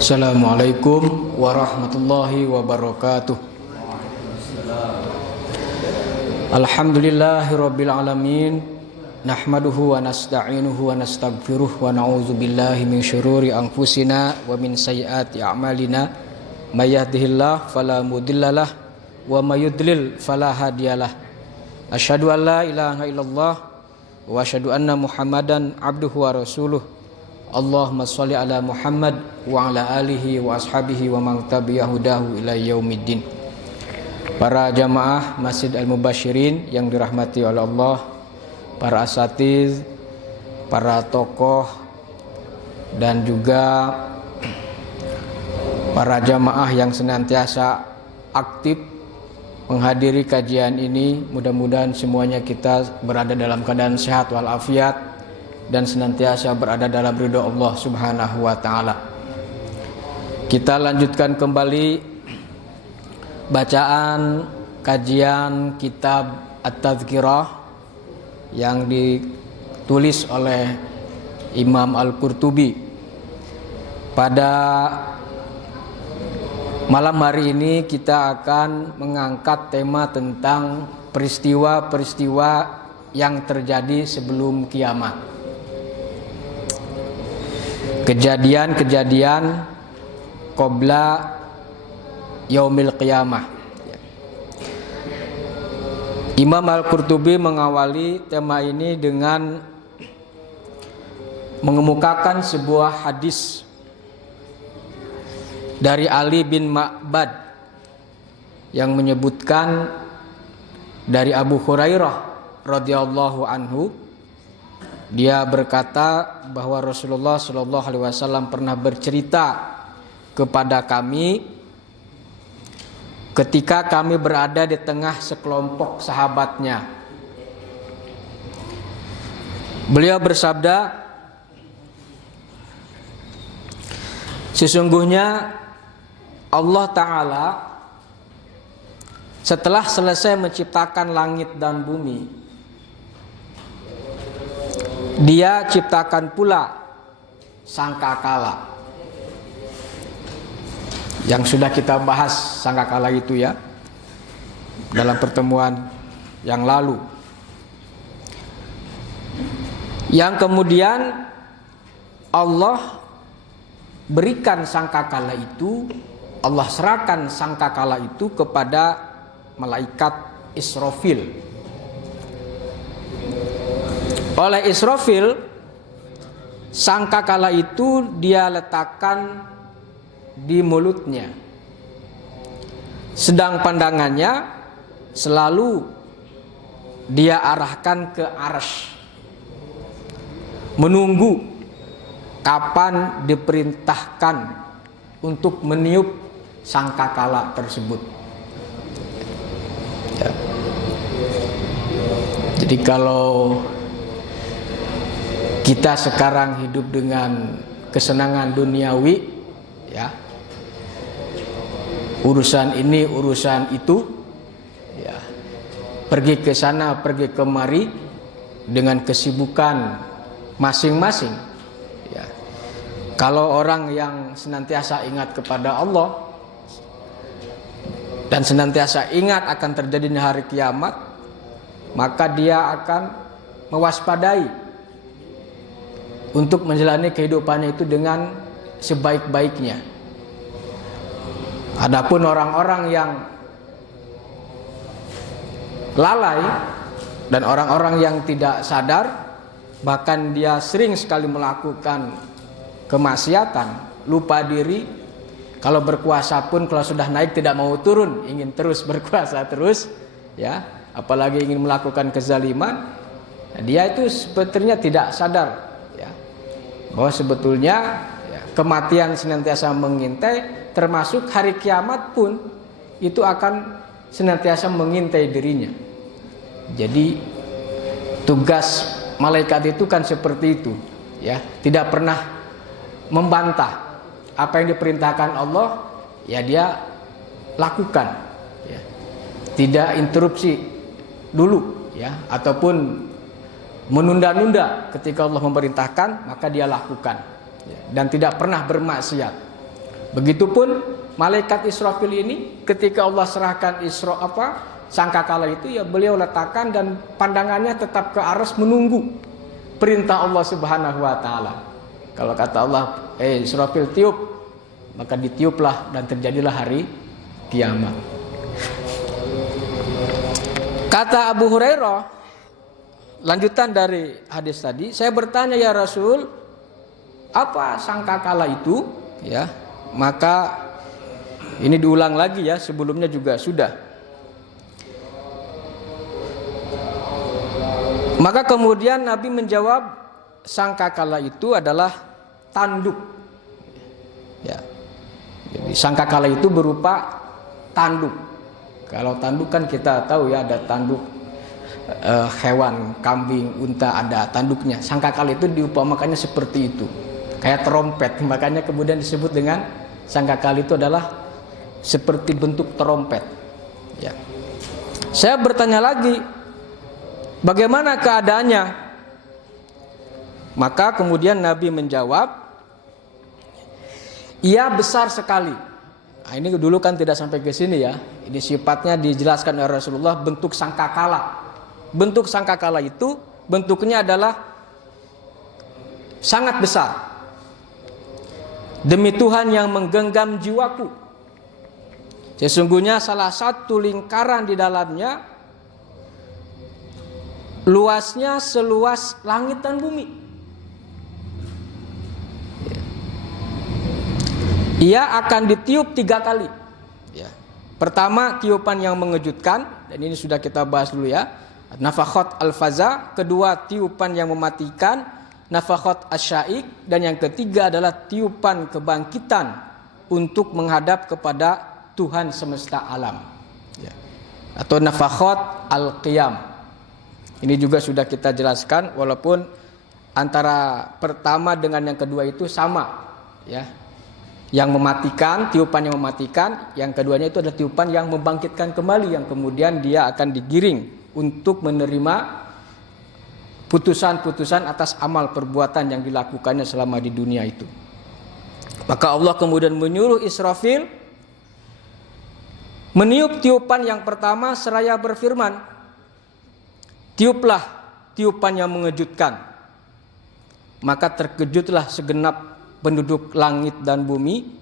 Assalamualaikum warahmatullahi wabarakatuh. Alhamdulillahirabbil alamin. Nahmaduhu wa nasta'inuhu wa nastaghfiruh wa na'udzu billahi min syururi anfusina wa min sayyiati a'malina. May yahdihillahu fala mudhillalah wa may yudlil fala hadiyalah. Asyhadu an la ilaha illallah wa asyhadu anna Muhammadan abduhu wa rasuluh. Allahumma sholli ala Muhammad wa ala alihi wa ashabihi wa man tabi'ahu hudahu ila yaumiddin. Para jamaah Masjid Al-Mubasyirin yang dirahmati oleh Allah, para asatiz, para tokoh, dan juga para jamaah yang senantiasa aktif menghadiri kajian ini. Mudah-mudahan semuanya kita berada dalam keadaan sehat walafiat dan senantiasa berada dalam ridha Allah Subhanahu wa taala. Kita lanjutkan kembali bacaan kajian kitab At-Tadhkirah yang ditulis oleh Imam Al-Qurtubi. Pada malam hari ini kita akan mengangkat tema tentang peristiwa-peristiwa yang terjadi sebelum kiamat. Kejadian-kejadian qabla yaumil qiyamah. Imam Al-Qurtubi mengawali tema ini dengan mengemukakan sebuah hadis dari Ali bin Ma'bad yang menyebutkan dari Abu Hurairah radhiyallahu anhu. Dia berkata bahwa Rasulullah Shallallahu Alaihi Wasallam pernah bercerita kepada kami ketika kami berada di tengah sekelompok sahabatnya. Beliau bersabda, sesungguhnya Allah Ta'ala setelah selesai menciptakan langit dan bumi, Dia ciptakan pula sangkakala. Yang sudah kita bahas sangkakala itu ya dalam pertemuan yang lalu. Yang kemudian Allah berikan sangkakala itu, Allah serahkan sangkakala itu kepada malaikat Israfil. Oleh Israfil, sangkakala itu dia letakkan di mulutnya. Sedang pandangannya selalu dia arahkan ke arsy, menunggu kapan diperintahkan untuk meniup sangkakala tersebut. Ya. Jadi kalau kita sekarang hidup dengan kesenangan duniawi, ya, urusan ini urusan itu, ya, pergi ke sana pergi kemari dengan kesibukan masing-masing, ya. Kalau orang yang senantiasa ingat kepada Allah dan senantiasa ingat akan terjadinya hari kiamat, maka dia akan mewaspadai untuk menjalani kehidupannya itu dengan sebaik-baiknya. Adapun orang-orang yang lalai dan orang-orang yang tidak sadar, bahkan dia sering sekali melakukan kemaksiatan, lupa diri. Kalau berkuasa pun kalau sudah naik tidak mau turun, ingin terus berkuasa terus, ya, apalagi ingin melakukan kezaliman. Dia itu sebetulnya tidak sadar bahwa sebetulnya ya, kematian senantiasa mengintai, termasuk hari kiamat pun itu akan senantiasa mengintai dirinya. Jadi tugas malaikat itu kan seperti itu, ya, tidak pernah membantah apa yang diperintahkan Allah, ya dia lakukan, ya. Tidak interupsi dulu, ya, ataupun menunda-nunda ketika Allah memerintahkan, maka dia lakukan, dan tidak pernah bermaksiat. Begitupun malaikat Israfil ini ketika Allah serahkan sangkakala itu, ya beliau letakkan dan pandangannya tetap ke aras menunggu perintah Allah Subhanahu wa taala. Kalau kata Allah, Israfil tiup, maka ditiuplah dan terjadilah hari kiamat. Kata Abu Hurairah, lanjutan dari hadis tadi, saya bertanya, ya Rasul, apa sangkakala itu? Ya, maka ini diulang lagi ya, sebelumnya juga sudah. Maka kemudian Nabi menjawab, sangkakala itu adalah tanduk. Ya. Jadi sangkakala itu berupa tanduk. Kalau tanduk kan kita tahu ya, ada tanduk hewan, kambing, unta, ada tanduknya. Sangkakala itu diupamakannya seperti itu, kayak trompet. Makanya kemudian disebut dengan sangkakala itu adalah seperti bentuk trompet. Ya. Saya bertanya lagi, bagaimana keadaannya? Maka kemudian Nabi menjawab, ia besar sekali. Nah, ini dulu kan tidak sampai ke sini ya. Ini sifatnya dijelaskan oleh Rasulullah, bentuk sangkakala. Bentuk sangkakala itu bentuknya adalah sangat besar. Demi Tuhan yang menggenggam jiwaku, sesungguhnya salah satu lingkaran di dalamnya luasnya seluas langit dan bumi. Ia akan ditiup 3 kali. Ya. Pertama, tiupan yang mengejutkan, dan ini sudah kita bahas dulu ya, nafakhat al-faza. Kedua, tiupan yang mematikan, nafakhat asyaik. Dan yang ketiga adalah tiupan kebangkitan untuk menghadap kepada Tuhan semesta alam. Ya. Atau nafakhat al-qiyam. Ini juga sudah kita jelaskan, walaupun antara pertama dengan yang kedua itu sama ya. Yang mematikan, tiupan yang mematikan, yang keduanya itu adalah tiupan yang membangkitkan kembali, yang kemudian dia akan digiring untuk menerima putusan-putusan atas amal perbuatan yang dilakukannya selama di dunia itu. Maka Allah kemudian menyuruh Israfil meniup tiupan yang pertama seraya berfirman, tiuplah tiupan yang mengejutkan. Maka terkejutlah segenap penduduk langit dan bumi,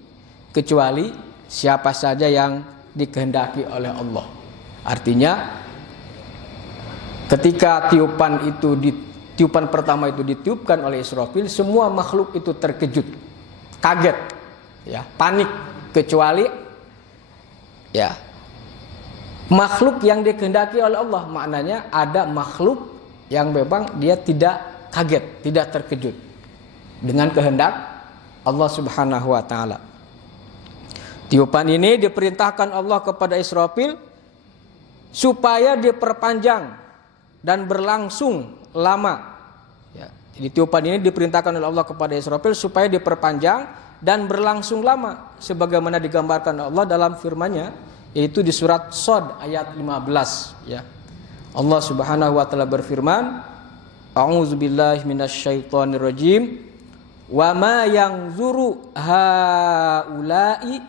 kecuali siapa saja yang dikehendaki oleh Allah. Artinya ketika tiupan pertama itu ditiupkan oleh Israfil, semua makhluk itu terkejut, kaget, ya, panik, kecuali ya makhluk yang dikehendaki oleh Allah. Maknanya ada makhluk yang memang dia tidak kaget, tidak terkejut dengan kehendak Allah Subhanahu wa taala. Tiupan ini diperintahkan Allah kepada Israfil supaya diperpanjang dan berlangsung lama. Ya, jadi tiupan ini diperintahkan oleh Allah kepada Israfil supaya diperpanjang dan berlangsung lama, sebagaimana digambarkan Allah dalam firman-Nya, yaitu di surat Shad ayat 15. Ya, Allah Subhanahu wa taala berfirman, A'udzubillahi minasyaitonirrajim. Wa ma yanzuru haula'i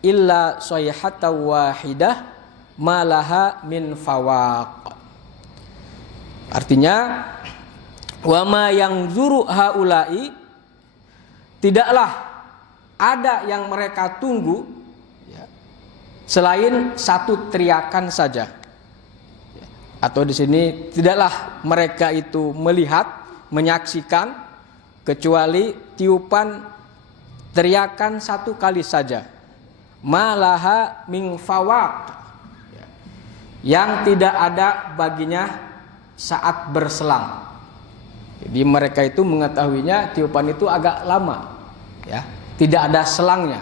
illa sayhatan wahidah malaha min fawaq. Artinya, wa ma yanzuru haula'i, tidaklah ada yang mereka tunggu ya, selain satu teriakan saja. Atau di sini tidaklah mereka itu melihat, menyaksikan, kecuali tiupan teriakan satu kali saja, malaha min fawaq, yang tidak ada baginya saat berselang. Jadi mereka itu mengetahuinya tiupan itu agak lama, ya, tidak ada selangnya.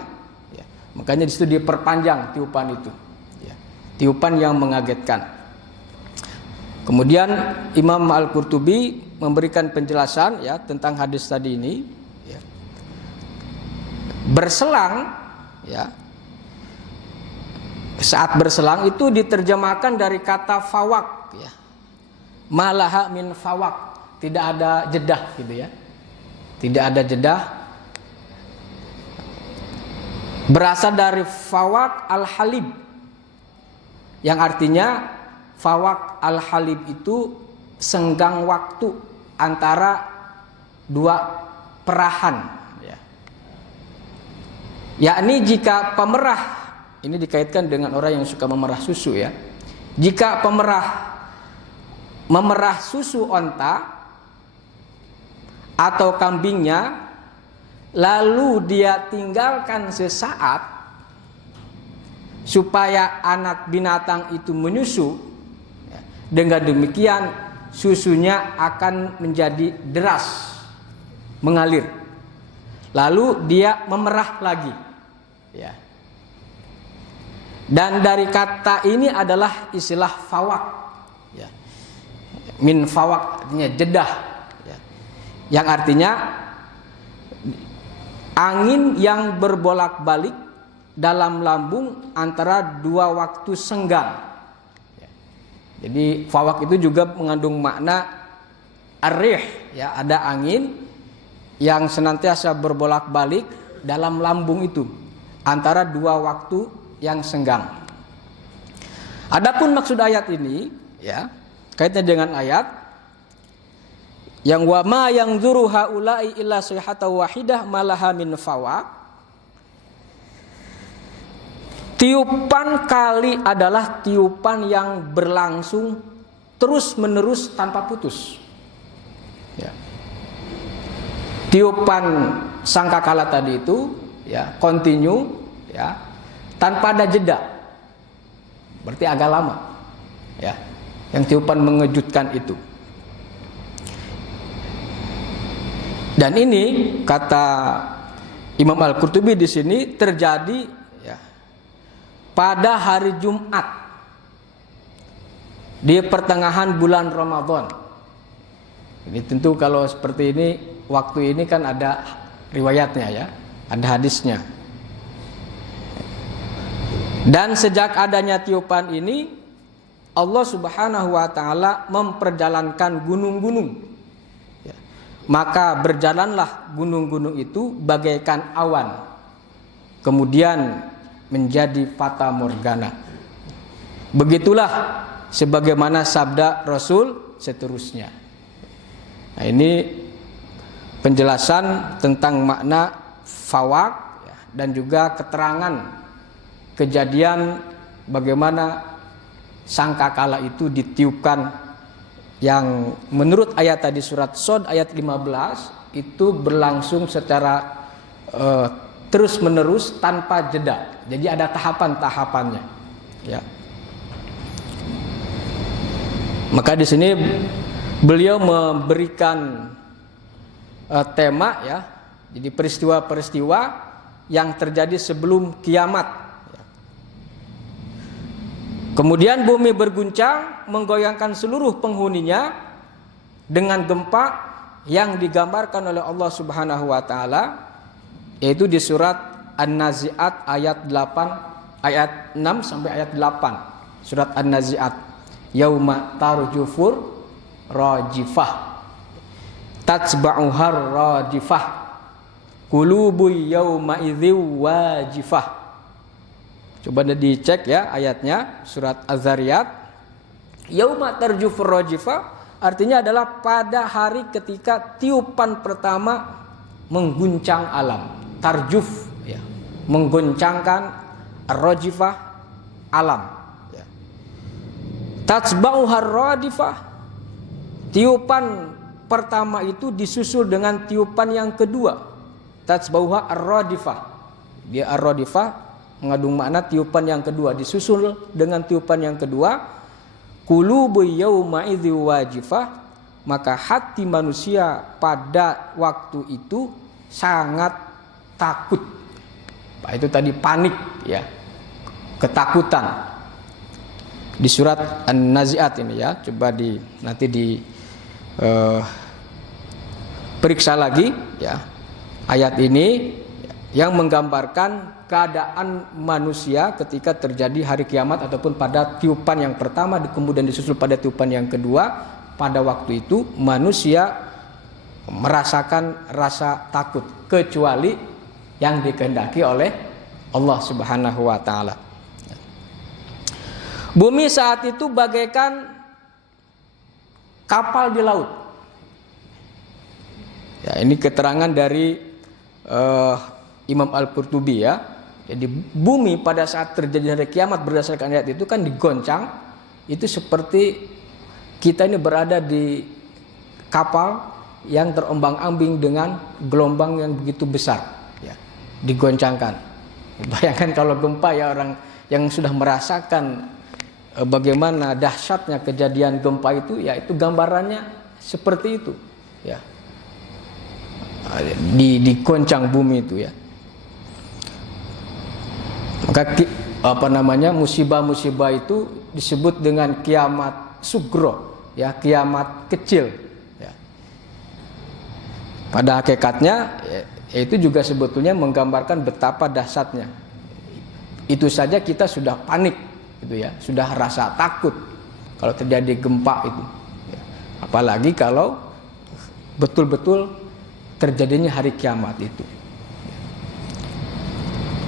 Ya. Makanya di situ diperpanjang tiupan itu, ya, tiupan yang mengagetkan. Kemudian Imam Al-Qurtubi memberikan penjelasan ya tentang hadis tadi ini. Ya. Berselang, ya, saat berselang itu diterjemahkan dari kata fawak, ya, malaha min fawak, tidak ada jedah gitu ya, tidak ada jedah. berasal dari fawaq al-halib, yang artinya fawaq al-halib itu senggang waktu antara dua perahan, ya. Yakni jika pemerah, ini dikaitkan dengan orang yang suka memerah susu, ya. Jika memerah susu onta atau kambingnya, lalu dia tinggalkan sesaat supaya anak binatang itu menyusu, ya. Dengan demikian susunya akan menjadi deras, mengalir, lalu dia memerah lagi, ya. Dan dari kata ini adalah istilah fawaq, ya. Min fawaq artinya jedah, ya. Yang artinya angin yang berbolak-balik dalam lambung antara dua waktu senggang, ya. Jadi fawaq itu juga mengandung makna ar-rih, ya, ada angin yang senantiasa berbolak-balik dalam lambung itu antara dua waktu yang senggang. Adapun maksud ayat ini, ya, kaitannya dengan ayat yang wa ma yang zuru haula'i illa sayhata wahidah malaha min fawaq. Tiupan kali adalah tiupan yang berlangsung terus menerus tanpa putus, ya. Tiupan sangkakala tadi itu, ya, continue, ya, tanpa ada jeda, berarti agak lama, ya, yang tiupan mengejutkan itu. Dan ini kata Imam Al-Qurtubi di sini terjadi, ya, pada hari Jumat di pertengahan bulan Ramadan. Ini tentu kalau seperti ini, waktu ini kan ada riwayatnya, ya, ada hadisnya. Dan sejak adanya tiupan ini, Allah Subhanahu wa taala memperjalankan gunung-gunung, ya. Maka berjalanlah gunung-gunung itu bagaikan awan, kemudian menjadi fata morgana. Begitulah sebagaimana sabda Rasul seterusnya. Nah, ini penjelasan tentang makna fawaq, ya, dan juga keterangan kejadian bagaimana sangkakala itu ditiupkan, yang menurut ayat tadi surat Shad ayat 15 itu berlangsung secara terus menerus tanpa jeda. Jadi ada tahapan-tahapannya, ya. Maka di sini beliau memberikan tema, ya. Jadi peristiwa-peristiwa yang terjadi sebelum kiamat. Kemudian bumi berguncang, menggoyangkan seluruh penghuninya dengan gempa yang digambarkan oleh Allah Subhanahu wa taala, yaitu di surat An-Nazi'at ayat 8, ayat 6 sampai ayat 8. Surat An-Nazi'at, yauma tarjufur rajifah tatsba'uhar rajifah qulubu yauma idzi wajifah. Coba dicek, ya, ayatnya surat Az-Zariyat. Yauma tarjufur rajifah artinya adalah pada hari ketika tiupan pertama mengguncang alam. Tarjuf, ya, menggoncangkan, ar-rajifah alam, ya. Tatsba'uhar radifah, tiupan pertama itu disusul dengan tiupan yang kedua. Tatsba'uha ar-radifah. Dia ar-radifah mengandung makna tiupan yang kedua, disusul dengan tiupan yang kedua. Qulubu yauma idzi wajifah, maka hati manusia pada waktu itu sangat takut. Itu tadi panik, ya, ketakutan. Di surat An-Nazi'at ini, ya, coba nanti periksa lagi, ya, ayat ini yang menggambarkan keadaan manusia ketika terjadi hari kiamat ataupun pada tiupan yang pertama kemudian disusul pada tiupan yang kedua. Pada waktu itu manusia merasakan rasa takut kecuali yang dikehendaki oleh Allah Subhanahu wa taala. Bumi saat itu bagaikan kapal di laut. Ya, ini keterangan dari Imam Al-Qurtubi ya. Jadi bumi pada saat terjadi hari kiamat berdasarkan ayat itu kan digoncang, itu seperti kita ini berada di kapal yang terombang-ambing dengan gelombang yang begitu besar, ya, digoncangkan. Bayangkan kalau gempa ya, orang yang sudah merasakan bagaimana dahsyatnya kejadian gempa itu, ya itu gambarannya seperti itu, ya, digoncang bumi itu ya. Maka musibah-musibah itu disebut dengan kiamat sugro, ya, kiamat kecil ya. Pada hakikatnya itu juga sebetulnya menggambarkan betapa dahsyatnya. Itu saja kita sudah panik gitu ya, sudah rasa takut kalau terjadi gempa itu ya. Apalagi kalau betul-betul terjadinya hari kiamat itu.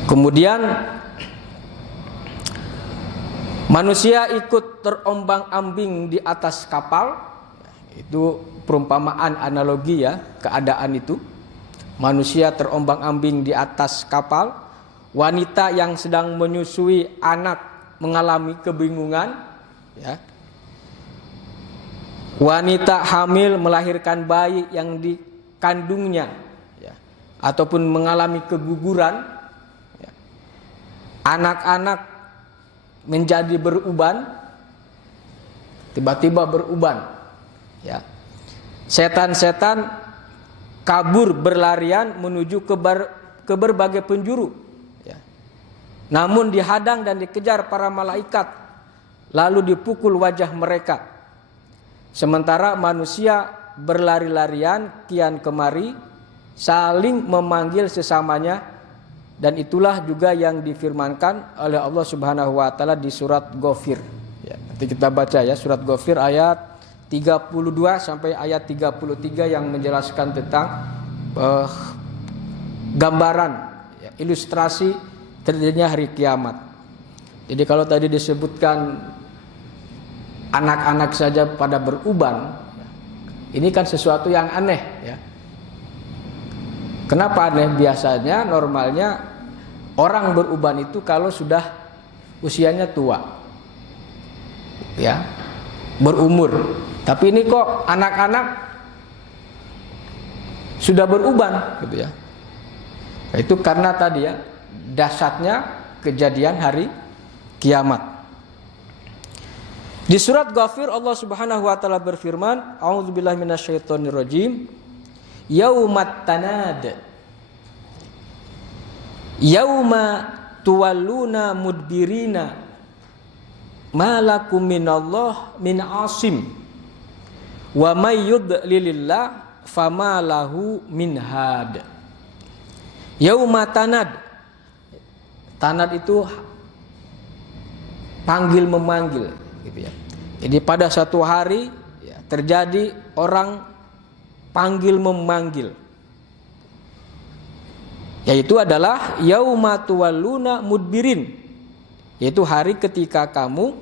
Kemudian manusia ikut terombang-ambing di atas kapal. Itu perumpamaan analogi ya, keadaan itu. Manusia terombang-ambing di atas kapal. Wanita yang sedang menyusui anak mengalami kebingungan ya. Wanita hamil melahirkan bayi yang dikandungnya ya, ataupun mengalami keguguran ya. Anak-anak menjadi beruban, tiba-tiba beruban ya. Setan-setan kabur berlarian menuju ke berbagai penjuru ya. Namun dihadang dan dikejar para malaikat, lalu dipukul wajah mereka. Sementara manusia berlari-larian kian kemari, saling memanggil sesamanya. Dan itulah juga yang difirmankan oleh Allah Subhanahu wa taala di surat Ghafir. Ya, nanti kita baca ya, surat Ghafir ayat 32 sampai ayat 33 yang menjelaskan tentang gambaran ya, ilustrasi terjadinya hari kiamat. Jadi kalau tadi disebutkan anak-anak saja pada beruban, ini kan sesuatu yang aneh ya. Kenapa aneh? Biasanya normalnya orang beruban itu kalau sudah usianya tua ya, berumur. Tapi ini kok anak-anak sudah beruban gitu ya. Itu karena tadi ya, dahsyatnya kejadian hari kiamat. Di surat Ghafir Allah Subhanahu wa taala berfirman, a'udzubillahi minasyaitonirrajim. Yaumat tanad, yauma tuwalluna mudbirina, malakum minallah min asim, wa may yudlilillah fama lahu min had. Yauma tanad, tanad itu panggil memanggil gitu ya. Jadi pada satu hari ya, terjadi orang panggil memanggil, yaitu adalah yauma tuwalluna mudbirin, yaitu hari ketika kamu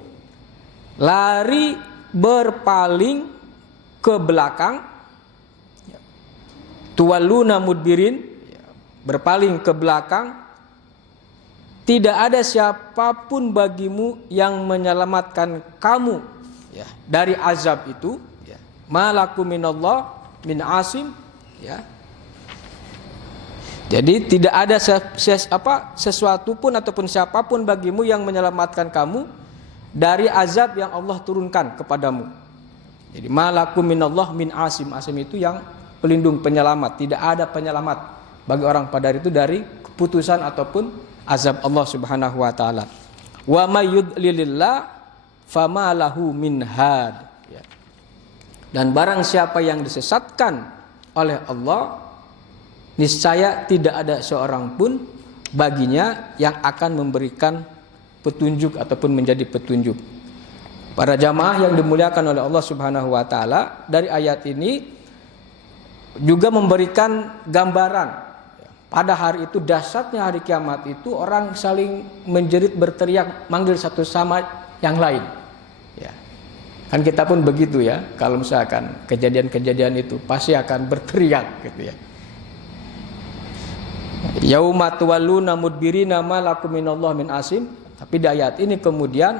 lari berpaling ke belakang. Tuwalluna mudbirin, berpaling ke belakang, tidak ada siapapun bagimu yang menyelamatkan kamu ya, dari azab itu ya. Malakum minallah min asim ya. Jadi tidak ada sesuatu pun ataupun siapapun bagimu yang menyelamatkan kamu dari azab yang Allah turunkan kepadamu. Jadi malakum minallah min asim. Asim itu yang pelindung, penyelamat. Tidak ada penyelamat bagi orang pada hari itu dari keputusan ataupun azab Allah Subhanahu wa taala. Wa may yudlilillah fama lahu min had. Dan barang siapa yang disesatkan oleh Allah, niscaya tidak ada seorang pun baginya yang akan memberikan petunjuk ataupun menjadi petunjuk. Para jamaah yang dimuliakan oleh Allah Subhanahu wa taala, dari ayat ini juga memberikan gambaran pada hari itu, dahsyatnya hari kiamat itu, orang saling menjerit, berteriak, manggil satu sama yang lain. Ya. Kan kita pun begitu ya, kalau misalkan kejadian-kejadian itu pasti akan berteriak gitu ya. Yauma tuwalluna mudbirina ma lakum minallahi min asim. Tapi di ayat ini kemudian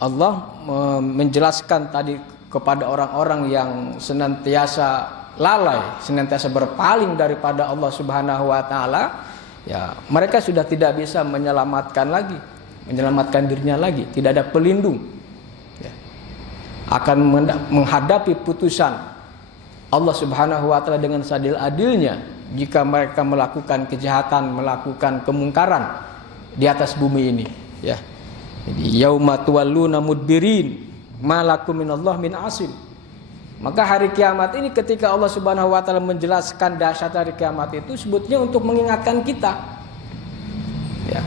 Allah menjelaskan tadi kepada orang-orang yang senantiasa lalai, senantiasa berpaling daripada Allah Subhanahu wa taala, ya, mereka sudah tidak bisa menyelamatkan dirinya lagi, tidak ada pelindung. Ya. Akan menghadapi putusan Allah Subhanahu wa taala dengan seadil-adilnya jika mereka melakukan kejahatan, melakukan kemungkaran di atas bumi ini, ya. Jadi yauma tuwalluna mudbirin ma lakum minallahi min asim. Maka hari kiamat ini, ketika Allah Subhanahu wa taala menjelaskan dahsyat hari kiamat itu, sebetulnya untuk mengingatkan kita. Ya.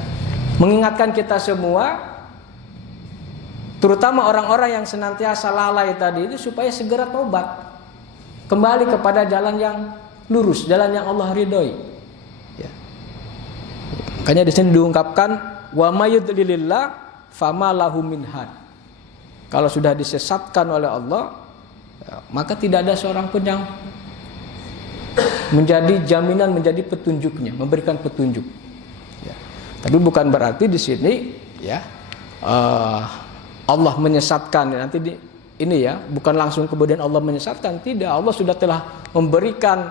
Mengingatkan kita semua, terutama orang-orang yang senantiasa lalai tadi itu, supaya segera taubat. Kembali kepada jalan yang lurus, jalan yang Allah ridhoi. Ya. Makanya di sini diungkapkan wa may yudlilillah fama lahu min had. Kalau sudah disesatkan oleh Allah, maka tidak ada seorang pun yang menjadi jaminan, menjadi petunjuknya, memberikan petunjuk. Ya. Tapi bukan berarti di sini, ya, Allah menyesatkan. Nanti ini ya, bukan langsung kemudian Allah menyesatkan. Tidak, Allah sudah telah memberikan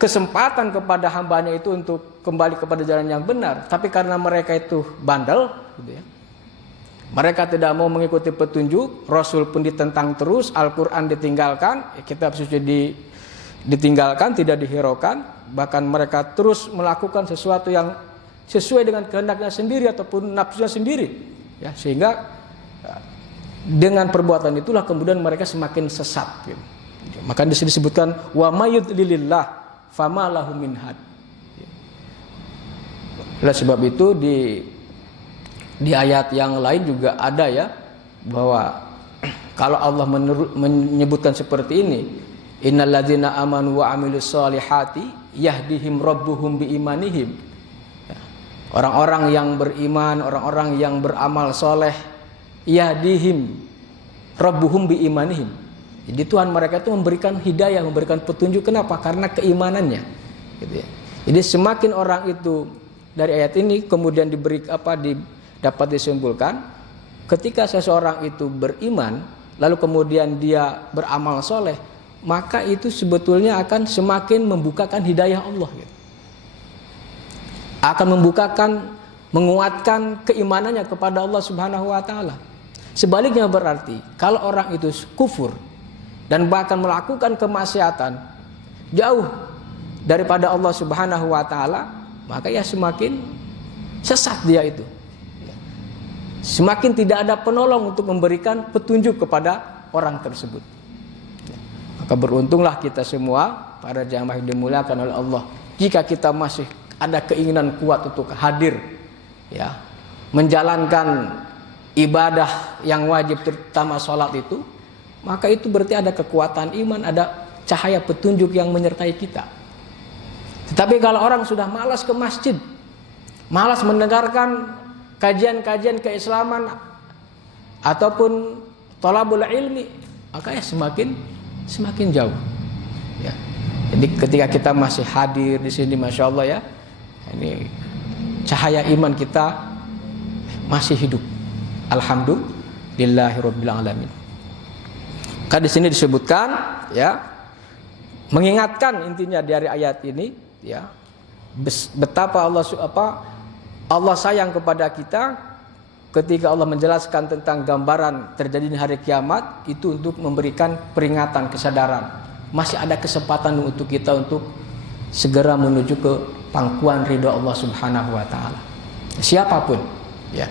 kesempatan kepada hambanya itu untuk kembali kepada jalan yang benar. Tapi karena mereka itu bandel, gitu ya, mereka tidak mau mengikuti petunjuk, Rasul pun ditentang terus, Al-Quran ditinggalkan, kitab suci ditinggalkan, tidak dihiraukan. Bahkan mereka terus melakukan sesuatu yang sesuai dengan kehendaknya sendiri ataupun nafsunya sendiri, ya, sehingga dengan perbuatan itulah kemudian mereka semakin sesat, gitu. Maka di sini disebutkan wa may yudlilillah fama lahu min had. Oleh sebab itu di ayat yang lain juga ada ya, bahwa kalau Allah menyebutkan seperti ini, innalladzina amanu wa amilus solihati yahdihim rabbuhum biimanihim. Orang-orang yang beriman, orang-orang yang beramal soleh, yahdihim rabbuhum biimanihim. Jadi Tuhan mereka itu memberikan hidayah, memberikan petunjuk. Kenapa? Karena keimanannya, gitu ya. Jadi semakin orang itu, dari ayat ini kemudian dapat disimpulkan, ketika seseorang itu beriman, lalu kemudian dia beramal soleh, maka itu sebetulnya akan semakin membukakan hidayah Allah, gitu. Akan membukakan, menguatkan keimanannya kepada Allah Subhanahu wa taala. Sebaliknya berarti, kalau orang itu kufur dan bahkan melakukan kemaksiatan jauh daripada Allah Subhanahu wa taala, maka ya semakin sesat dia itu. Semakin tidak ada penolong untuk memberikan petunjuk kepada orang tersebut. Maka beruntunglah kita semua, para jamaah yang dimuliakan oleh Allah, jika kita masih ada keinginan kuat untuk hadir, ya, menjalankan ibadah yang wajib, terutama sholat itu, maka itu berarti ada kekuatan iman, ada cahaya petunjuk yang menyertai kita. Tetapi kalau orang sudah malas ke masjid, malas mendengarkan kajian-kajian keislaman ataupun thalabul ilmi, maka ya semakin jauh. Ya. Jadi ketika kita masih hadir di sini, masya Allah ya, ini cahaya iman kita masih hidup. Alhamdulillahirabbil alamin. Di sini disebutkan, ya, mengingatkan intinya dari ayat ini, ya, betapa Allah sayang kepada kita ketika Allah menjelaskan tentang gambaran terjadinya hari kiamat itu untuk memberikan peringatan, kesadaran. Masih ada kesempatan untuk kita untuk segera menuju ke pangkuan ridho Allah Subhanahu wa taala. Siapapun, ya.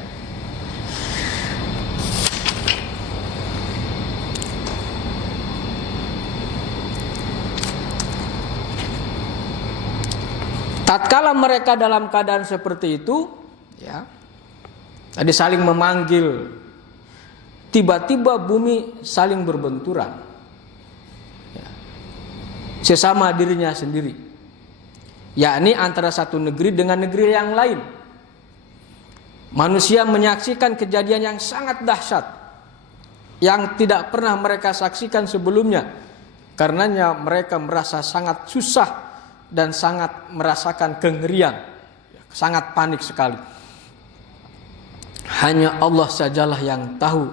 Tatkala mereka dalam keadaan seperti itu, ya, tadi saling memanggil, tiba-tiba bumi saling berbenturan, ya, sesama dirinya sendiri. yakni antara satu negeri dengan negeri yang lain. Manusia menyaksikan kejadian yang sangat dahsyat yang tidak pernah mereka saksikan sebelumnya. Karenanya mereka merasa sangat susah dan sangat merasakan kengerian, sangat panik sekali. Hanya Allah sajalah yang tahu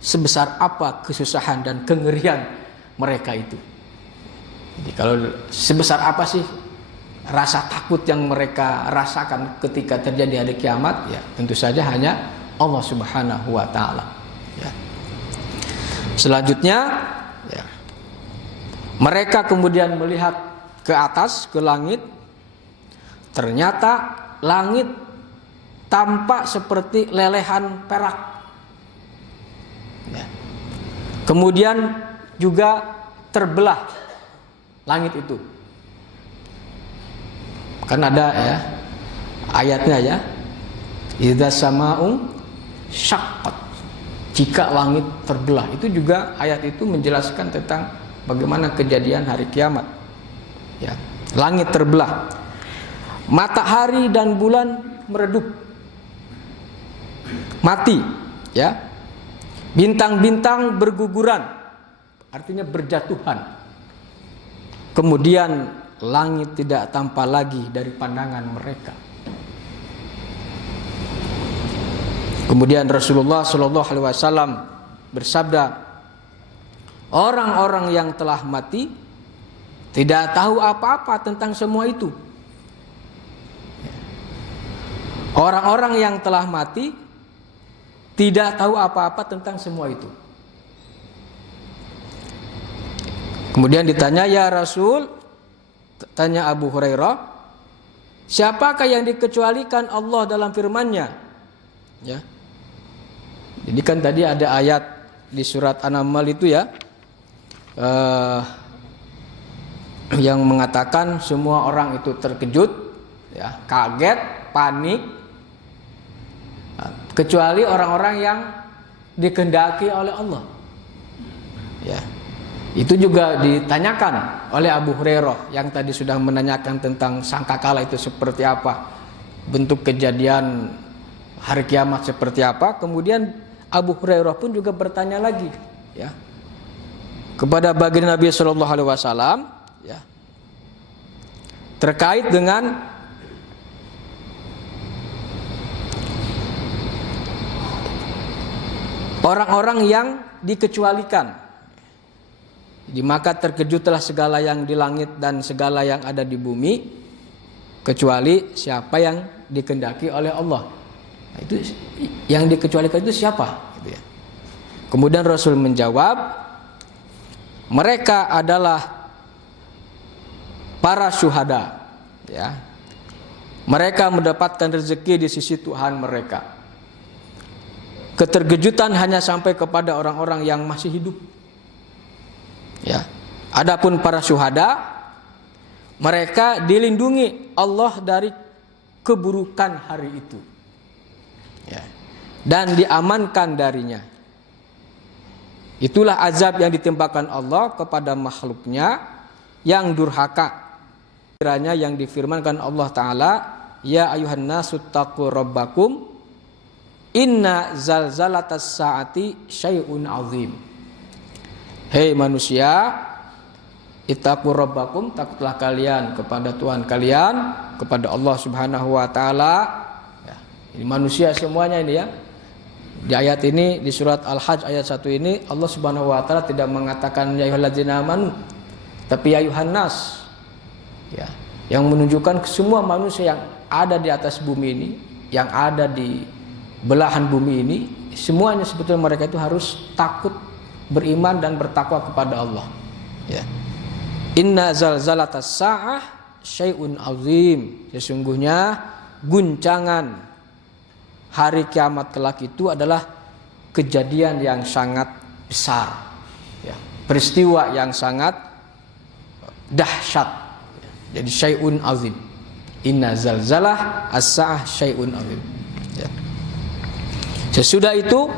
sebesar apa kesusahan dan kengerian mereka itu. Jadi kalau sebesar apa sih rasa takut yang mereka rasakan ketika terjadi hari kiamat, ya tentu saja hanya Allah Subhanahu wa taala. Ya. Selanjutnya, ya, mereka kemudian melihat ke atas, ke langit. Ternyata langit tampak seperti lelehan perak. Ya. Kemudian juga terbelah langit itu. Kan ada ya ayatnya ya, idza sama'u syaqqat, jika langit terbelah. Itu juga ayat itu menjelaskan tentang bagaimana kejadian hari kiamat. Ya, langit terbelah, matahari dan bulan meredup, mati, ya, bintang-bintang berguguran, artinya berjatuhan. Kemudian langit tidak tampak lagi dari pandangan mereka. Kemudian Rasulullah SAW bersabda, orang-orang yang telah mati tidak tahu apa-apa tentang semua itu. Orang-orang yang telah mati tidak tahu apa-apa tentang semua itu. Kemudian ditanya, ya Rasul, tanya Abu Hurairah, siapakah yang dikecualikan Allah dalam firman-Nya? Ya. Jadi kan tadi ada ayat di surat An-Naml itu ya, yang mengatakan semua orang itu terkejut, ya, kaget, panik, kecuali orang-orang yang dikehendaki oleh Allah. Ya. Itu juga ditanyakan oleh Abu Hurairah yang tadi sudah menanyakan tentang sangkakala itu seperti apa, bentuk kejadian hari kiamat seperti apa. Kemudian Abu Hurairah pun juga bertanya lagi, ya, kepada baginda Nabi Shallallahu Alaihi Wasallam, ya, terkait dengan orang-orang yang dikecualikan. Jadi maka terkejutlah segala yang di langit dan segala yang ada di bumi, kecuali siapa yang dikehendaki oleh Allah. Nah, itu yang dikecualikan itu siapa? Gitu ya. Kemudian Rasul menjawab, mereka adalah para syuhada. Ya. Mereka mendapatkan rezeki di sisi Tuhan mereka. Keterkejutan hanya sampai kepada orang-orang yang masih hidup. Ya, adapun para syuhada, mereka dilindungi Allah dari keburukan hari itu, ya, dan diamankan darinya. Itulah azab yang ditimpakan Allah kepada makhluknya yang durhaka. Kiranya yang difirmankan Allah Ta'ala, ya ayuhan nasu taqu rabbakum inna zalzalatas saati syai'un azim. Hei manusia, ittaqu rabbakum, takutlah kalian kepada Tuhan kalian, kepada Allah Subhanahu wa taala. Ya, ini manusia semuanya ini ya. Di ayat ini, di surat Al-Hajj ayat 1 ini, Allah Subhanahu wa taala tidak mengatakan ya ayyuhalladzina amanu, tapi ya ayyuhan nas. Ya, yang menunjukkan semua manusia yang ada di atas bumi ini, yang ada di belahan bumi ini, semuanya sebetulnya mereka itu harus takut, beriman dan bertakwa kepada Allah. Ya. Inna zalzalatas sa'ah syai'un azim. Sesungguhnya guncangan hari kiamat kelak itu adalah kejadian yang sangat besar. Ya. Peristiwa yang sangat dahsyat. Jadi syai'un azim. Inna zalzalah as-sa'ah syai'un azim. Ya. Sesudah itu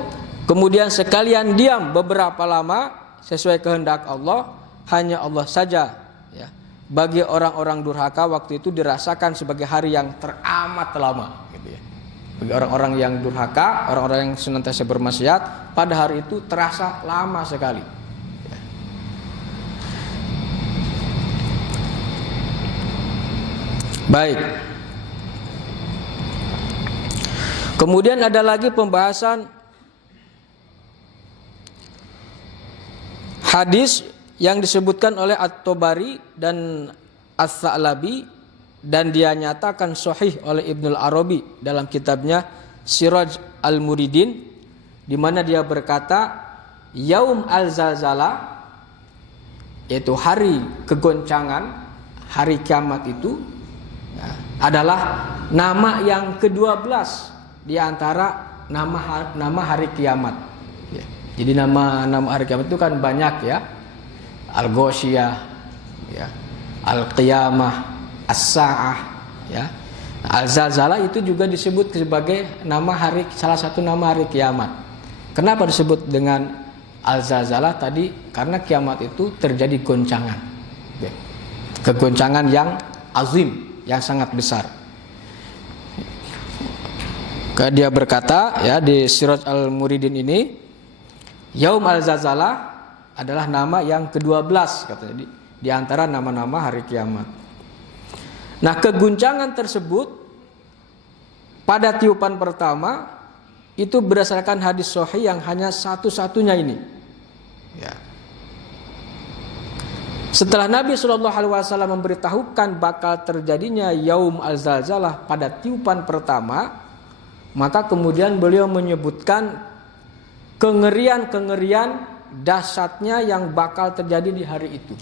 kemudian sekalian diam beberapa lama sesuai kehendak Allah. Hanya Allah saja, ya, bagi orang-orang durhaka waktu itu dirasakan sebagai hari yang teramat lama gitu ya. Bagi orang-orang yang durhaka, orang-orang yang senantiasa bermaksiat, pada hari itu terasa lama sekali. Baik. Kemudian ada lagi pembahasan hadis yang disebutkan oleh At-Tabari dan Ats-Tsa'labi dan dia nyatakan sahih oleh Ibnul Arabi dalam kitabnya Siraj Al-Muridin, di mana dia berkata Yaum Al-Zalzalah, yaitu hari kegoncangan, hari kiamat itu adalah nama yang ke-12 di antara nama hari kiamat. Jadi nama hari kiamat itu kan banyak ya. Al-Ghoshiyah, ya, Al-Qiyamah, As-Sa'ah, ya. Al-Zalzalah itu juga disebut sebagai salah satu nama hari kiamat. Kenapa disebut dengan Al-Zalzalah tadi? Karena kiamat itu terjadi goncangan, ya. Kegoncangan yang azim, yang sangat besar. Dia berkata ya di Siraj Al-Muridin ini, Yaum Al-Zalzalah adalah nama yang ke-12 katanya di antara nama-nama hari kiamat. Nah, keguncangan tersebut pada tiupan pertama itu berdasarkan hadis sahih yang hanya satu-satunya ini. Ya. Setelah Nabi SAW memberitahukan bakal terjadinya Yaum Al-Zalzalah pada tiupan pertama, maka kemudian beliau menyebutkan kengerian-kengerian dahsyatnya yang bakal terjadi di hari itu.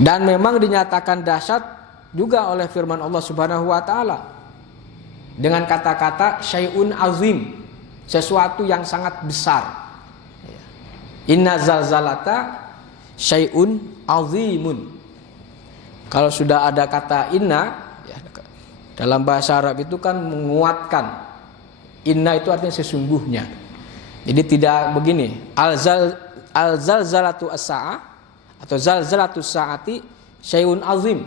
Dan memang dinyatakan dahsyat juga oleh firman Allah Subhanahu wa taala dengan kata-kata syai'un azim, sesuatu yang sangat besar. Inna zalzalata syai'un azimun. Kalau sudah ada kata inna ya, dalam bahasa Arab itu kan menguatkan. Inna itu artinya sesungguhnya. Jadi tidak begini, al-zalzalatu as-sa'ah atau zalzalatu sa'ati syai'un azim,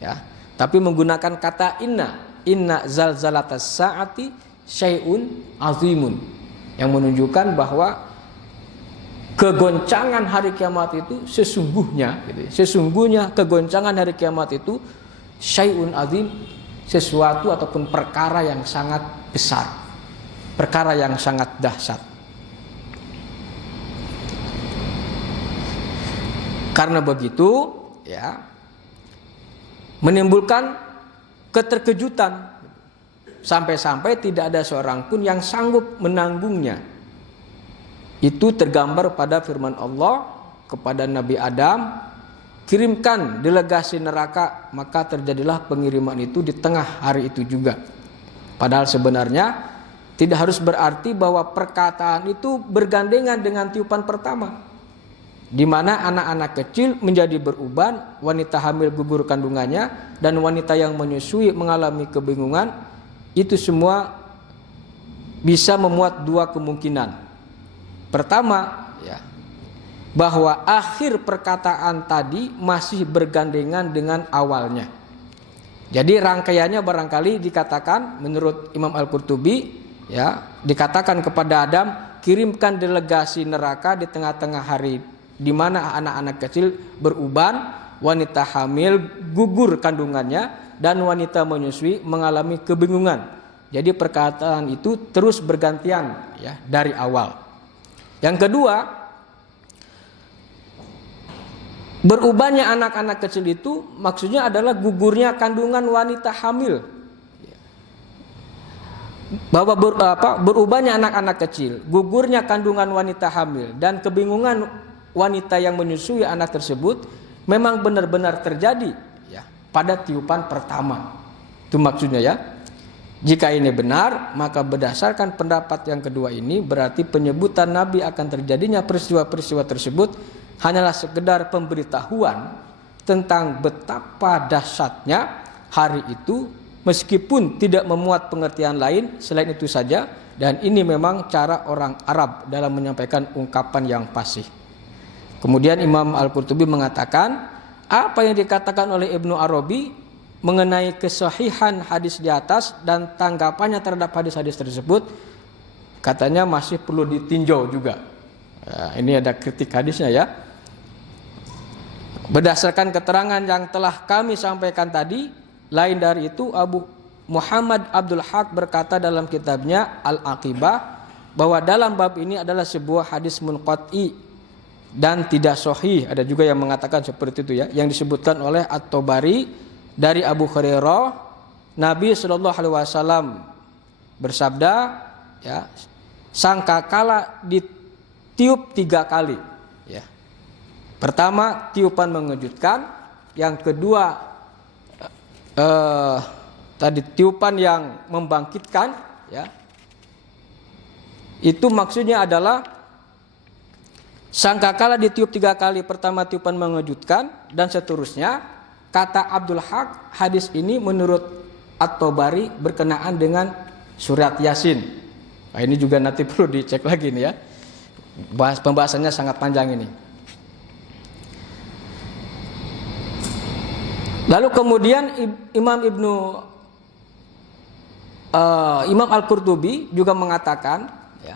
ya. Tapi menggunakan kata inna zalzalatas sa'ati syai'un azimun, yang menunjukkan bahwa kegoncangan hari kiamat itu sesungguhnya, gitu. Sesungguhnya kegoncangan hari kiamat itu syai'un azim, sesuatu ataupun perkara yang sangat besar, perkara yang sangat dahsyat. Karena begitu, ya, menimbulkan keterkejutan sampai-sampai tidak ada seorang pun yang sanggup menanggungnya. Itu tergambar pada firman Allah kepada Nabi Adam, kirimkan delegasi neraka, maka terjadilah pengiriman itu di tengah hari itu juga. Padahal sebenarnya tidak harus berarti bahwa perkataan itu bergandengan dengan tiupan pertama, di mana anak-anak kecil menjadi beruban, wanita hamil gugur kandungannya, dan wanita yang menyusui mengalami kebingungan. Itu semua bisa memuat dua kemungkinan. Pertama, ya, bahwa akhir perkataan tadi masih bergandengan dengan awalnya. Jadi rangkaiannya barangkali dikatakan menurut Imam Al-Qurtubi, ya, dikatakan kepada Adam, kirimkan delegasi neraka di tengah-tengah hari, di mana anak-anak kecil beruban, wanita hamil gugur kandungannya, dan wanita menyusui mengalami kebingungan. Jadi perkataan itu terus bergantian, ya, dari awal. Yang kedua, berubahnya anak-anak kecil itu maksudnya adalah gugurnya kandungan wanita hamil. Bahwa berubahnya anak-anak kecil, gugurnya kandungan wanita hamil, dan kebingungan wanita yang menyusui anak tersebut memang benar-benar terjadi, ya, pada tiupan pertama. Itu maksudnya, ya. Jika ini benar, maka berdasarkan pendapat yang kedua ini berarti penyebutan Nabi akan terjadinya peristiwa-peristiwa tersebut hanyalah sekedar pemberitahuan tentang betapa dahsyatnya hari itu, meskipun tidak memuat pengertian lain selain itu saja. Dan ini memang cara orang Arab dalam menyampaikan ungkapan yang fasih. Kemudian Imam Al-Qurtubi mengatakan, apa yang dikatakan oleh Ibnu Arabi mengenai kesahihan hadis di atas dan tanggapannya terhadap hadis-hadis tersebut, katanya masih perlu ditinjau juga. Ini ada kritik hadisnya ya. Berdasarkan keterangan yang telah kami sampaikan tadi, lain dari itu Abu Muhammad Abdul Haq berkata dalam kitabnya Al-Aqibah bahwa dalam bab ini adalah sebuah hadis munqati dan tidak sahih. Ada juga yang mengatakan seperti itu ya, yang disebutkan oleh At-Tabari dari Abu Hurairah, Nabi Shallallahu Alaihi Wasallam bersabda, ya, sangkakala ditiup 3 kali. Ya. Pertama, tiupan mengejutkan. Yang kedua, tadi tiupan yang membangkitkan. Ya. Itu maksudnya adalah sangkakala ditiup 3 kali. Pertama tiupan mengejutkan dan seterusnya. Kata Abdul Haq, hadis ini menurut At-Tabari berkenaan dengan surat Yasin. Nah, ini juga nanti perlu dicek lagi nih ya. Pembahasannya sangat panjang ini. Lalu kemudian Imam Al-Qurtubi juga mengatakan, ya,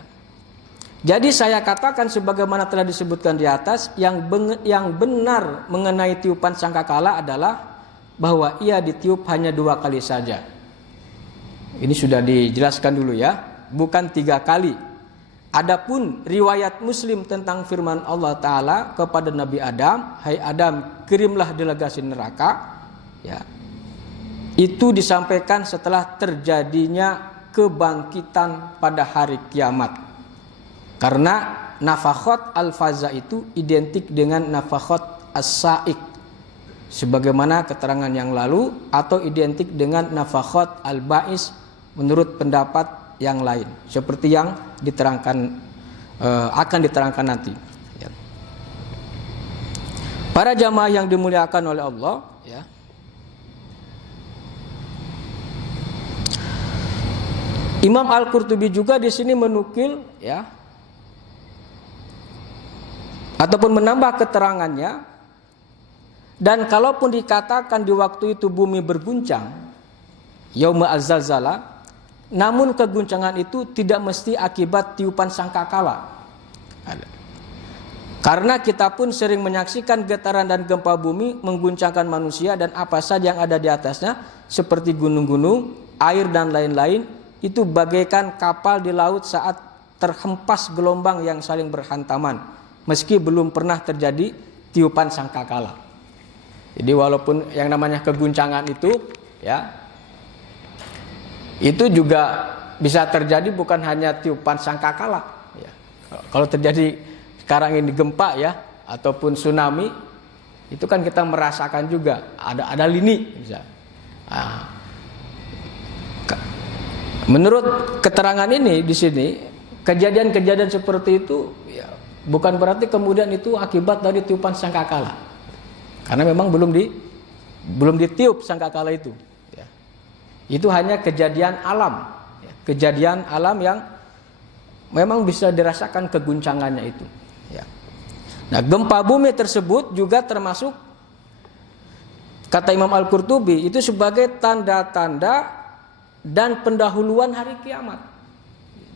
jadi saya katakan sebagaimana telah disebutkan di atas, yang benar mengenai tiupan sangkakala adalah bahwa ia ditiup hanya 2 kali saja. Ini sudah dijelaskan dulu ya, bukan 3 kali. Adapun riwayat Muslim tentang firman Allah Ta'ala kepada Nabi Adam, hai Adam, kirimlah delegasi neraka, ya, itu disampaikan setelah terjadinya kebangkitan pada hari kiamat. Karena nafakhat al-faza itu identik dengan nafakhat as-sa'iq, sebagaimana keterangan yang lalu, atau identik dengan nafakhat al-ba'is menurut pendapat yang lain, seperti yang diterangkan akan diterangkan nanti. Ya. Para jamaah yang dimuliakan oleh Allah, ya. Imam Al-Qurtubi juga di sini menukil, ya, ataupun menambah keterangannya. Dan kalaupun dikatakan di waktu itu bumi berguncang, yauma az-zalzalah, namun keguncangan itu tidak mesti akibat tiupan sangkakala. Karena kita pun sering menyaksikan getaran dan gempa bumi mengguncangkan manusia dan apa saja yang ada di atasnya, seperti gunung-gunung, air dan lain-lain. Itu bagaikan kapal di laut saat terhempas gelombang yang saling berhantaman, meski belum pernah terjadi tiupan sangkakala. Jadi walaupun yang namanya keguncangan itu, ya, itu juga bisa terjadi bukan hanya tiupan sangkakala. Ya. Kalau terjadi sekarang ini gempa, ya, ataupun tsunami, itu kan kita merasakan juga ada lini. Nah, menurut keterangan ini di sini, kejadian-kejadian seperti itu, ya, bukan berarti kemudian itu akibat dari tiupan sangkakala, karena memang belum ditiup sangkakala itu. Itu hanya kejadian alam, kejadian alam yang memang bisa dirasakan keguncangannya itu. Ya. Nah, gempa bumi tersebut juga termasuk, kata Imam Al-Qurtubi, itu sebagai tanda-tanda dan pendahuluan hari kiamat.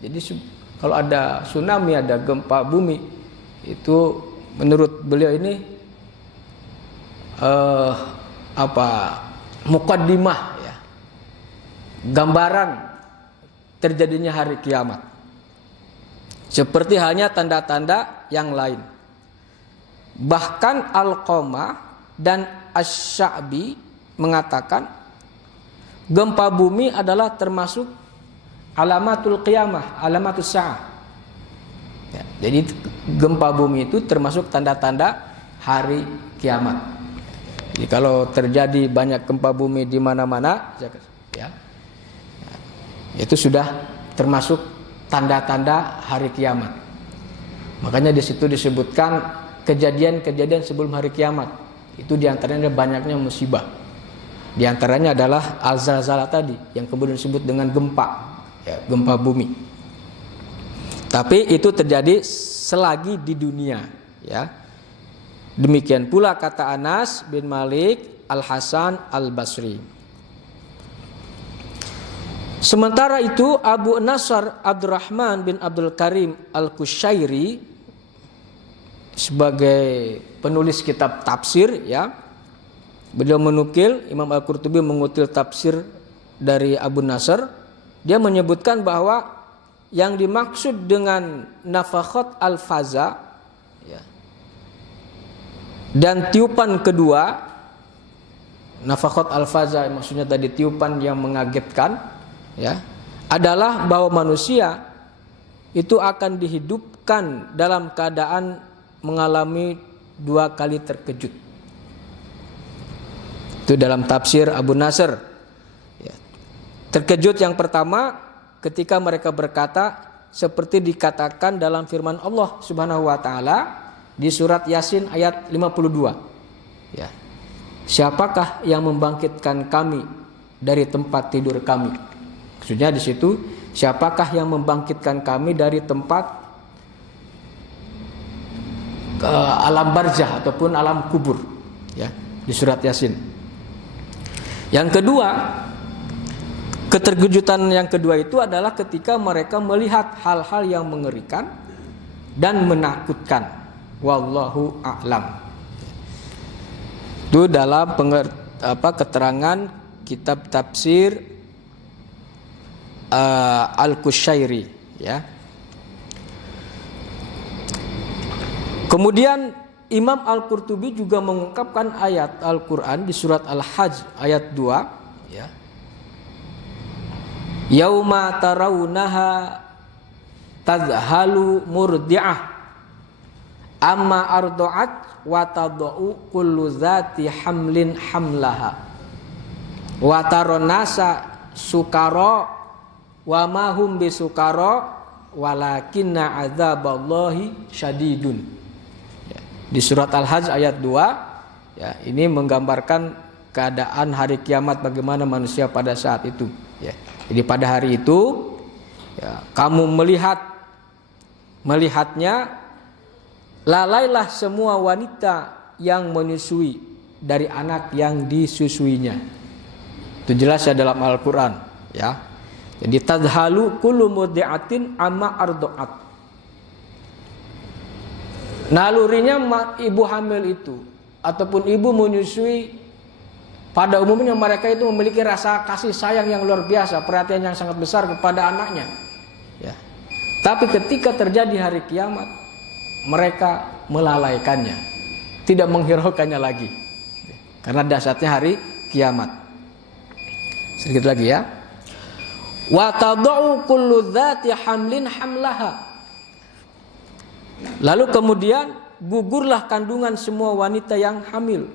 Jadi kalau ada tsunami, ada gempa bumi, itu menurut beliau ini muqaddimah, gambaran terjadinya hari kiamat. Seperti halnya tanda-tanda yang lain. Bahkan Al-Qamah dan Asy-Sya'bi mengatakan gempa bumi adalah termasuk alamatul qiyamah, alamatus sa'ah. Ya, jadi gempa bumi itu termasuk tanda-tanda hari kiamat. Jadi kalau terjadi banyak gempa bumi di mana-mana, ya, itu sudah termasuk tanda-tanda hari kiamat. Makanya di situ disebutkan kejadian-kejadian sebelum hari kiamat. Itu diantaranya banyaknya musibah. Diantaranya adalah al-zalzalah tadi, yang kemudian disebut dengan gempa, ya, gempa bumi. Tapi itu terjadi selagi di dunia, ya. Demikian pula kata Anas bin Malik, Al-Hasan Al-Basri. Sementara itu Abu Nasr Abdurrahman bin Abdul Karim Al-Kushairi sebagai penulis kitab tafsir, ya, beliau menukil, Imam Al-Qurtubi mengutip tafsir dari Abu Nasr. Dia menyebutkan bahwa yang dimaksud dengan nafakhat al-faza, ya, dan tiupan kedua, nafakhat al-faza maksudnya tadi tiupan yang mengagetkan, ya, adalah bahwa manusia itu akan dihidupkan dalam keadaan mengalami 2 kali terkejut. Itu dalam tafsir Abu Nasr. Ya. Terkejut yang pertama ketika mereka berkata seperti dikatakan dalam firman Allah Subhanahu wa taala di surat Yasin ayat 52. Ya. Siapakah yang membangkitkan kami dari tempat tidur kami? Maksudnya di situ, siapakah yang membangkitkan kami dari tempat alam barzah ataupun alam kubur, ya, di surat Yasin. Yang kedua, keterkejutan yang kedua itu adalah ketika mereka melihat hal-hal yang mengerikan dan menakutkan. Wallahu a'lam. Itu dalam keterangan kitab tafsir Al-Kushairi, ya. Kemudian Imam Al-Qurtubi juga mengungkapkan ayat Al-Qur'an di surat Al-Hajj ayat 2, ya. Yauma tarawunaha tadhalu murdi'ah amma arda'at wa tadau kullu zati hamlin hamlaha wa taronasa sukara wa ma hum bisukara walakinna adzaballahi syadidun. Ya, di surat Al-Hajj ayat 2, ya, ini menggambarkan keadaan hari kiamat, bagaimana manusia pada saat itu, ya. Jadi pada hari itu, ya, kamu melihatnya, lalailah semua wanita yang menyusui dari anak yang disusuinya. Itu jelas ya dalam Al-Qur'an, ya. Jadi tadhalu kullu murdi'atin amma arda'at. Nalurinya ibu hamil itu ataupun ibu menyusui, pada umumnya mereka itu memiliki rasa kasih sayang yang luar biasa, perhatian yang sangat besar kepada anaknya, ya. Tapi ketika terjadi hari kiamat, mereka melalaikannya, tidak menghiraukannya lagi, karena dahsyatnya hari kiamat. Sedikit lagi, ya. Wa tadau kullu dzati hamlin hamlaha. Lalu kemudian gugurlah kandungan semua wanita yang hamil.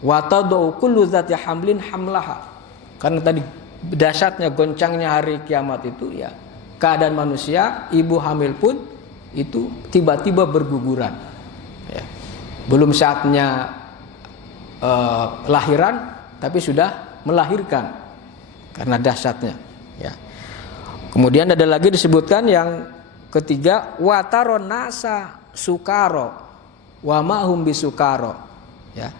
Wa tadau kullu dzati hamlin hamlaha. Karena tadi dahsyatnya goncangnya hari kiamat itu, ya, keadaan manusia, ibu hamil pun itu tiba-tiba berguguran, ya. Belum saatnya lahiran tapi sudah melahirkan karena dahsyatnya, ya. Kemudian ada lagi disebutkan yang ketiga, wataron nasa sukaro wa mahum bisukaro, ya.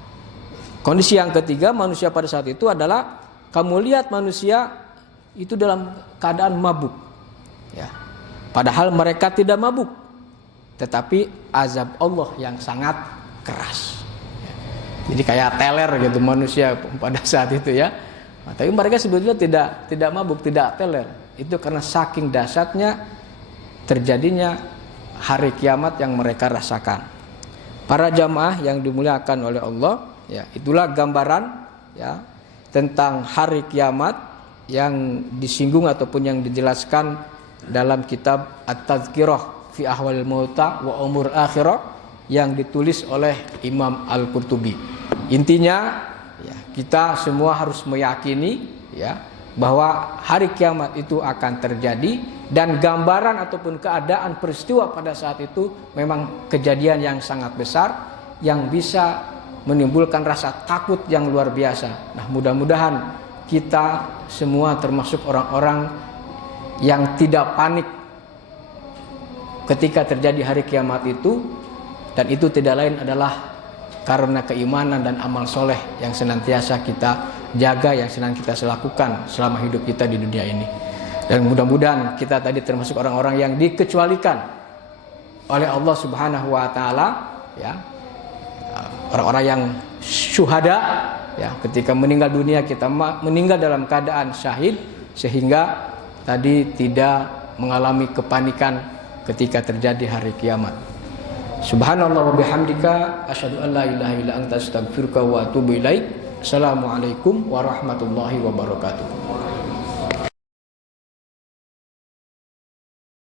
Kondisi yang ketiga, manusia pada saat itu adalah kamu lihat manusia itu dalam keadaan mabuk, ya. Padahal mereka tidak mabuk, tetapi azab Allah yang sangat keras, ya. Jadi kayak teler gitu manusia pada saat itu, ya. Nah, tapi mereka sebetulnya tidak mabuk, tidak teler. Itu karena saking dahsyatnya terjadinya hari kiamat yang mereka rasakan. Para jamaah yang dimuliakan oleh Allah, ya, itulah gambaran, ya, tentang hari kiamat yang disinggung ataupun yang dijelaskan dalam kitab At-Tadhkirah fi Ahwalil Mauta wa Umur Akhirah yang ditulis oleh Imam Al-Qurtubi. Intinya, ya, kita semua harus meyakini, ya, bahwa hari kiamat itu akan terjadi, dan gambaran ataupun keadaan peristiwa pada saat itu memang kejadian yang sangat besar yang bisa menimbulkan rasa takut yang luar biasa. Nah, mudah-mudahan kita semua termasuk orang-orang yang tidak panik ketika terjadi hari kiamat itu, dan itu tidak lain adalah karena keimanan dan amal soleh yang senantiasa kita jaga, yang senang kita lakukan selama hidup kita di dunia ini. Dan mudah-mudahan kita tadi termasuk orang-orang yang dikecualikan oleh Allah Subhanahu wa taala, ya. Orang-orang yang syuhada, ya, ketika meninggal dunia kita meninggal dalam keadaan syahid, sehingga tadi tidak mengalami kepanikan ketika terjadi hari kiamat. Subhanallah wa bihamdika asyhadu an la ilaha illa anta astaghfiruka wa atubu ilaik. Assalamualaikum warahmatullahi wabarakatuh.